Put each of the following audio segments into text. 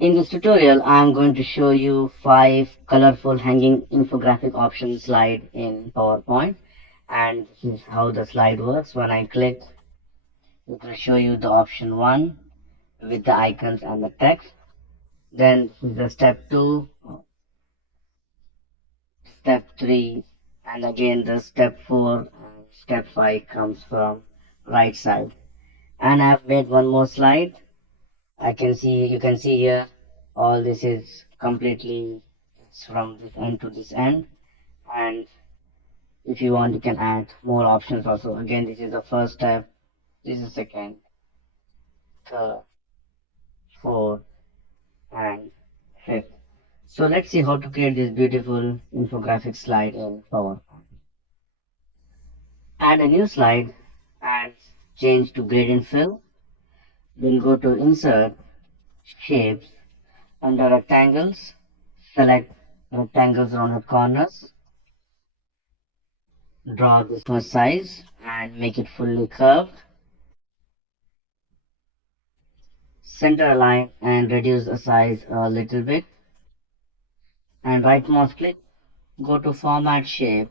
In this tutorial, I am going to show you 5 colorful hanging infographic option slide in PowerPoint, and this is how the slide works. When I click, it will show you the option 1 with the icons and the text. Then this is the step 2, step 3, and again the step 4 and step 5 comes from right side. And I've made one more slide. You can see here all this is completely from this end to this end, and if you want you can add more options also. Again, this is the first step, this is second, third, fourth, and fifth. So let's see how to create this beautiful infographic slide in PowerPoint. Add a new slide and change to gradient fill. Then go to insert, shapes, under rectangles, select rectangles rounded corners, draw this first size and make it fully curved. Center align and reduce the size a little bit. And right mouse click, go to format shape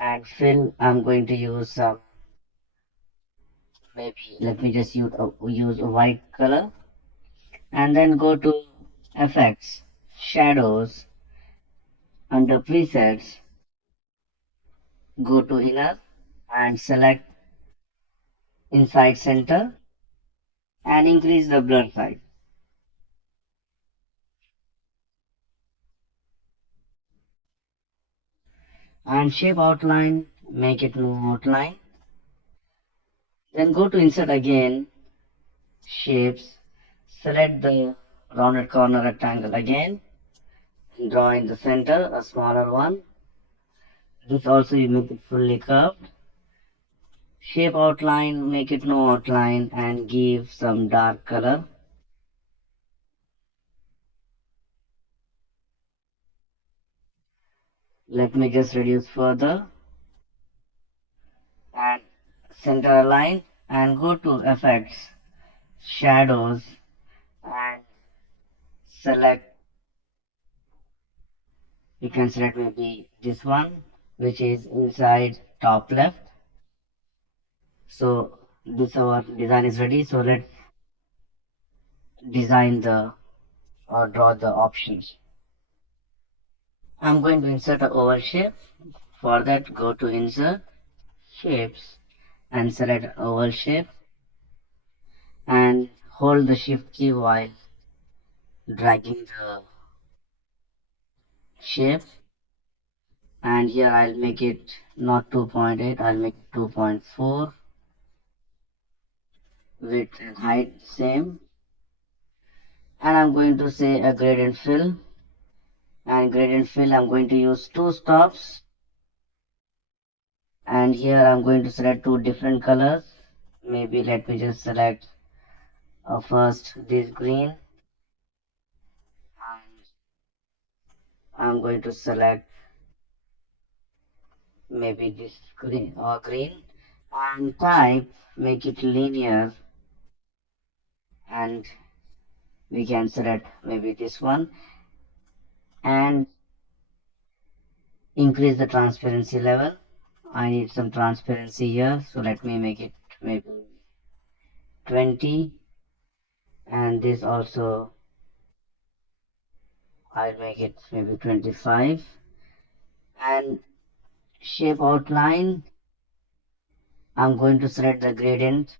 and fill. I'm going to use some, maybe let me just use a white color. And then go to effects, shadows, under presets, go to inner and select inside center and increase the blur size. And shape outline, make it no outline. Then go to insert again, shapes, select the rounded corner rectangle again, draw in the center a smaller one. This also you make it fully curved. Shape outline, make it no outline and give some dark color. Let me just reduce further and center align and go to effects, shadows and select, you can select maybe this one which is inside top left. So this our design is ready. So let's design the or draw the options. I'm going to insert an oval shape. For that, go to insert, shapes and select oval shape and hold the shift key while dragging the shape. And here I'll make it not 2.8, I'll make it 2.4. Width and height same. And I'm going to say a gradient fill. And gradient fill I'm going to use 2 stops. And here I'm going to select 2 different colors. Maybe let me just select first this green, and I'm going to select maybe this green and type, make it linear, and we can select maybe this one and increase the transparency level. I need some transparency here, so let me make it maybe 20, and this also I'll make it maybe 25. And shape outline, I'm going to select the gradient,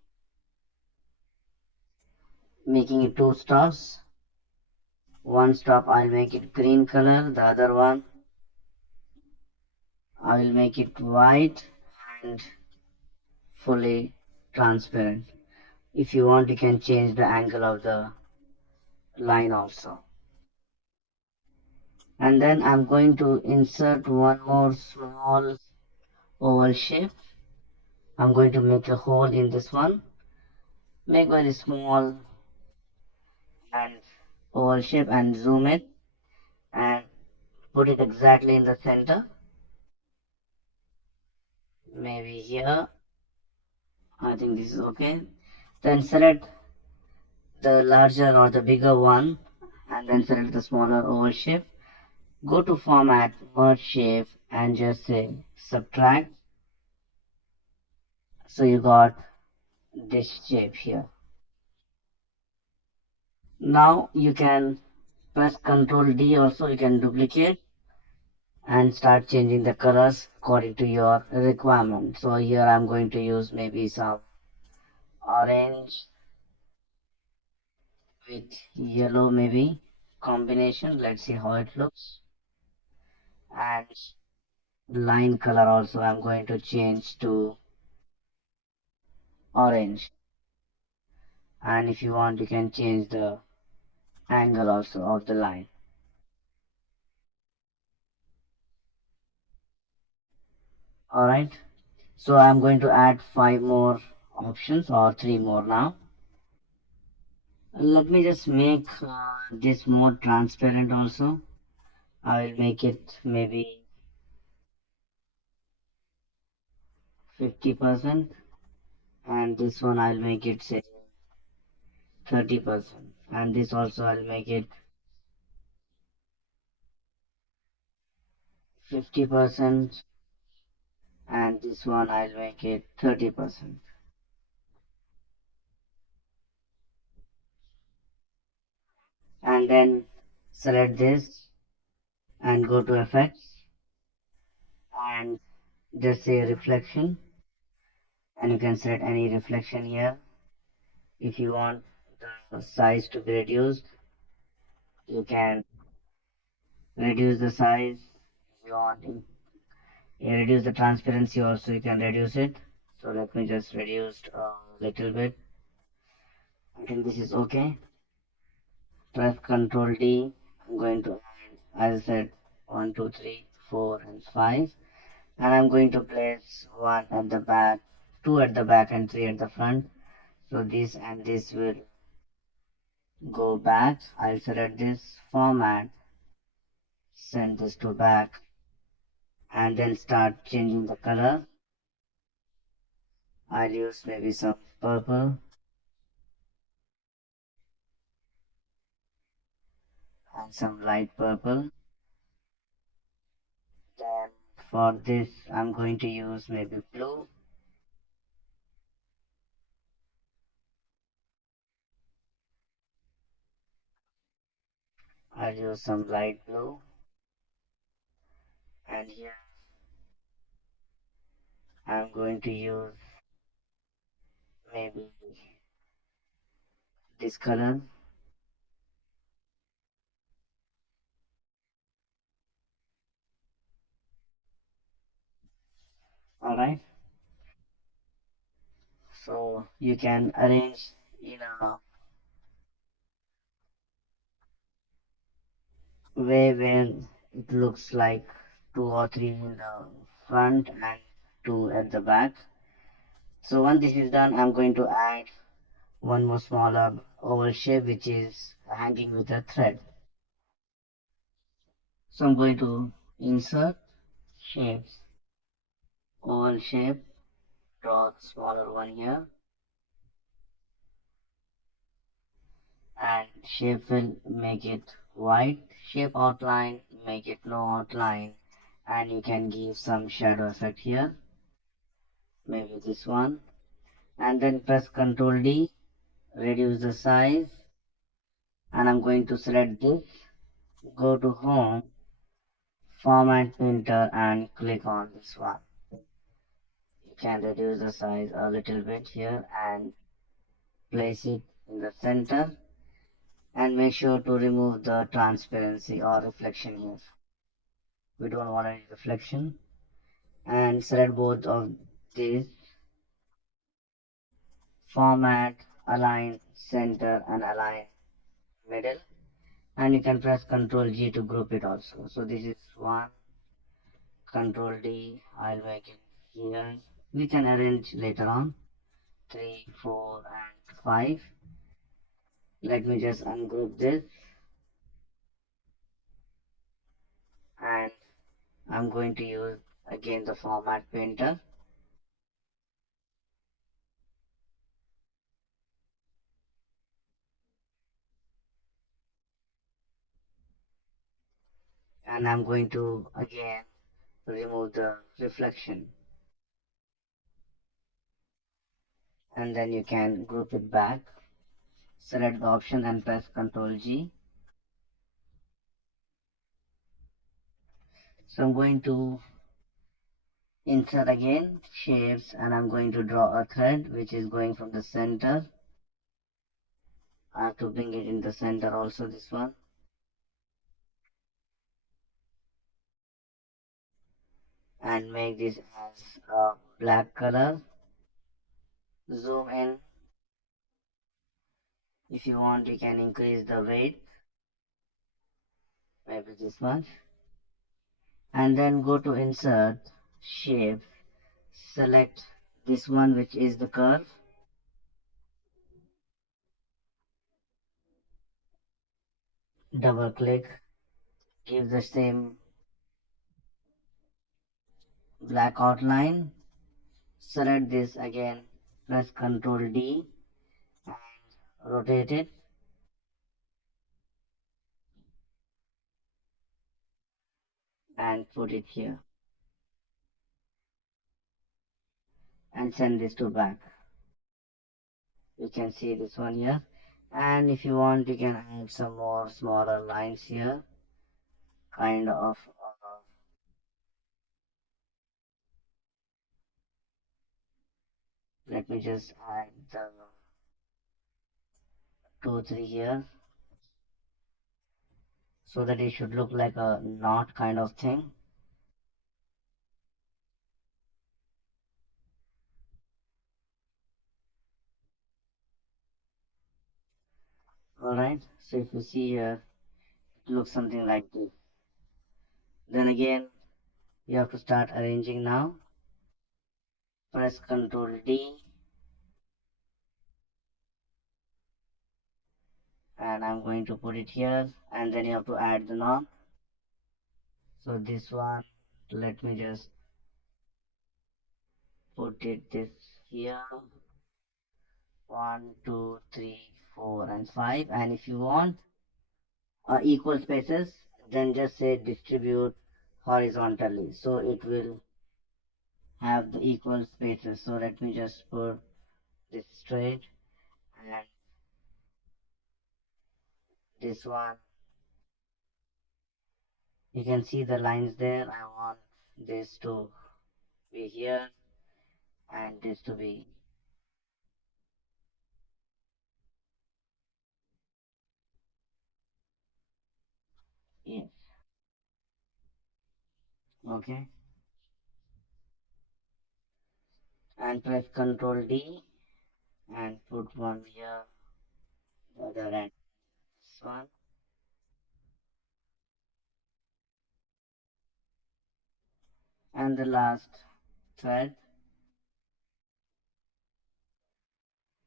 making it 2 stops. One stop I'll make it green color, the other one I will make it white and fully transparent. If you want, you can change the angle of the line also. And then I'm going to insert one more small oval shape. I'm going to make a hole in this one, make very small and oval shape and zoom it and put it exactly in the center, maybe here. I think this is okay. Then select the larger or the bigger one and then select the smaller oval shape. Go to format, merge shape, and just say subtract. So you got this shape here. Now you can press Ctrl D also, you can duplicate and start changing the colors according to your requirement. So here I'm going to use maybe some orange with yellow maybe combination. Let's see how it looks. And line color also I'm going to change to orange. And if you want, you can change the angle also of the line. Alright, so I'm going to add 5 more options or 3 more now. Let me just make this more transparent also. I will make it maybe 50%, and this one I'll make it say 30%, and this also I'll make it 50%, and this one I'll make it 30%. And then select this and go to effects and just say reflection, and you can select any reflection here. If you want the size to be reduced, you can reduce the size. If you want to reduce the transparency also, you can reduce it. So let me just reduce a little bit. I think this is okay. Press Ctrl D. I'm going to add, as I said, 1, 2, 3, 4, and 5. And I'm going to place 1 at the back, 2 at the back, and 3 at the front. So this and this will go back. I'll select this format, send this to back, and then start changing the color. I'll use maybe some purple and some light purple. Then for this, I'm going to use maybe blue. I'll use some light blue. And here I'm going to use maybe this color. Alright. So you can arrange in a way where it looks like 2 or 3 in the front and 2 at the back. So once this is done, I'm going to add one more smaller oval shape which is hanging with a thread. So I'm going to insert shapes, oval shape, draw a smaller one here, and shape will make it white, shape outline make it no outline, and you can give some shadow effect here, maybe this one, and then press Ctrl D, reduce the size, and I'm going to select this, go to home, format printer, and click on this one. You can reduce the size a little bit here and place it in the center, and make sure to remove the transparency or reflection here. We don't want any reflection. And select both of these, format, align center, and align middle, and you can press Ctrl G to group it also. So this is one, Ctrl D, I'll make it here. We can arrange later on 3, 4, and 5. Let me just ungroup this, and I'm going to use again the format painter. and I'm going to again remove the reflection, and then you can group it back. Select the option and press Ctrl G. So I'm going to insert again shapes, and I'm going to draw a thread which is going from the center. I have to bring it in the center also, this one, and make this as a black color. Zoom in. If you want, you can increase the weight, maybe this much, and then go to insert shape. Select this one which is the curve, double click, give the same black outline, select this again, press Ctrl D and rotate it, and put it here, and send this to back. You can see this one here, and if you want, you can add some more smaller lines here, kind of. Let me just add the 2 3 here, so that it should look like a knot kind of thing. Alright, so if you see here, it looks something like this. Then again, you have to start arranging now. Press Ctrl D, and I'm going to put it here, and then you have to add the knot. So this one, let me just put it this here. 1 2 3 4 and 5, and if you want equal spaces, then just say distribute horizontally, so it will have the equal spaces. So let me just put this straight, and this one, you can see the lines there. I want this to be here and this to be, yes, okay, and press Ctrl D and put one here, the other end, this one, and the last thread.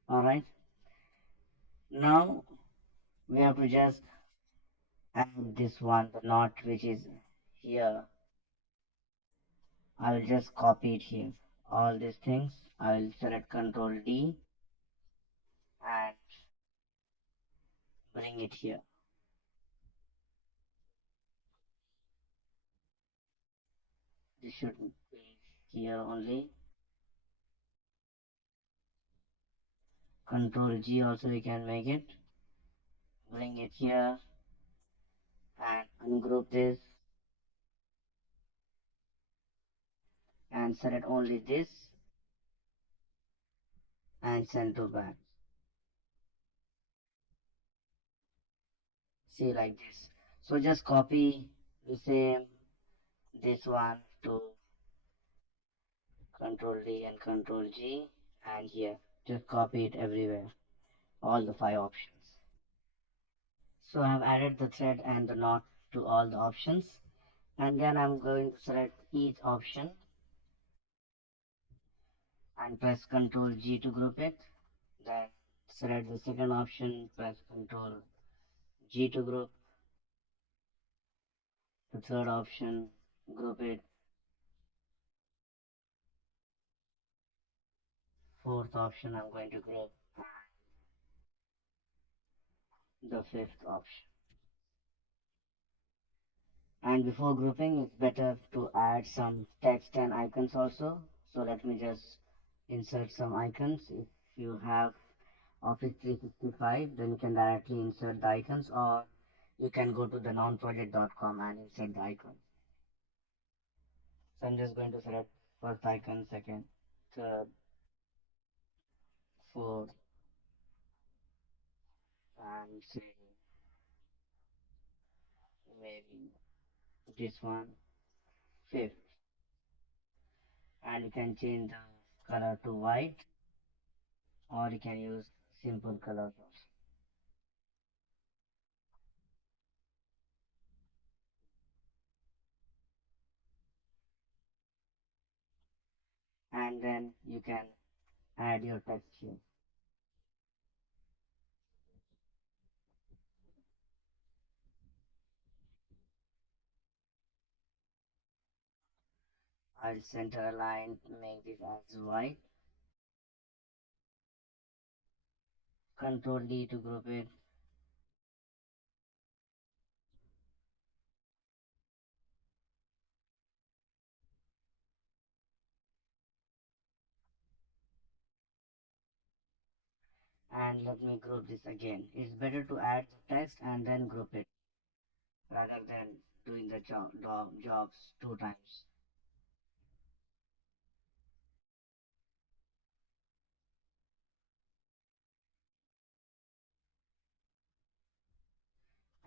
All right, now we have to just add this one, the knot which is here. I will just copy it here, all these things. I will select Ctrl D and bring it here. This should be here only. Ctrl G also we can make it. Bring it here and ungroup this and select only this and send to back. See, like this. So just copy the same, this one to Ctrl D and Ctrl G, and here. Just copy it everywhere, all the 5 options. So I have added the thread and the knot to all the options, and then I'm going to select each option and press Ctrl G to group it. Then select the second option, press Ctrl G to group. The third option, group it. Fourth option, I'm going to group. The fifth option. And before grouping, it's better to add some text and icons also. So let me just insert some icons. If you have Office 365, then you can directly insert the icons, or you can go to the nonproject.com and insert the icon. So I'm just going to select first icon, second, third, fourth, and say maybe this one, fifth. And you can change the color to white, or you can use simple colors also. And then you can add your text here. I'll center a line, make this as white. Control D to group it. And let me group this again. It's better to add the text and then group it rather than doing the jobs two times.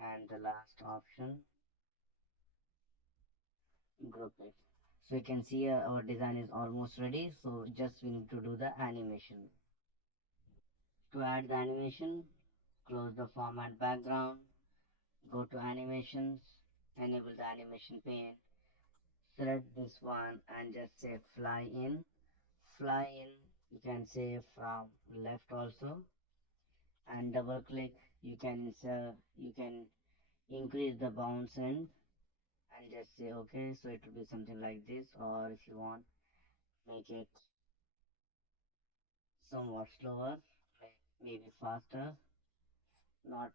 And the last option, group it. So you can see our design is almost ready. So just we need to do the animation. To add the animation, close the format background, go to animations, enable the animation pane, select this one and just say fly in. Fly in, you can say from left also, and double click. You can increase the bounce end and just say okay. So it will be something like this, or if you want, make it somewhat slower, maybe faster, not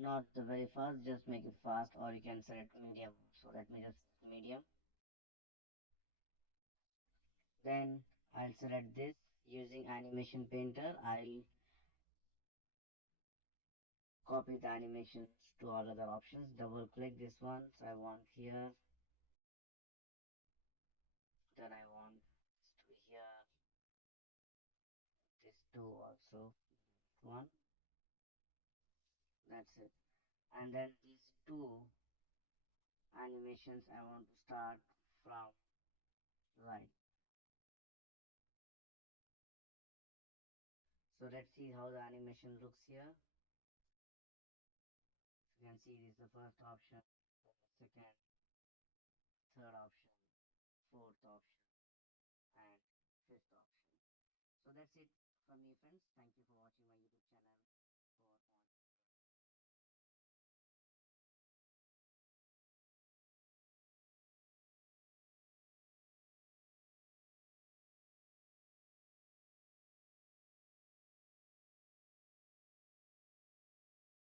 not the very fast, just make it fast, or you can select medium. So let me just medium. Then I'll select this using animation painter. I'll copy the animations to all other options. Double click this one. So I want here, then I want to here, this two also one. That's it. And then these two animations I want to start from right. So let's see how the animation looks here. You can see this is the first option, second, third option, fourth option, and fifth option. So that's it from me, friends. Thank you for watching my YouTube channel.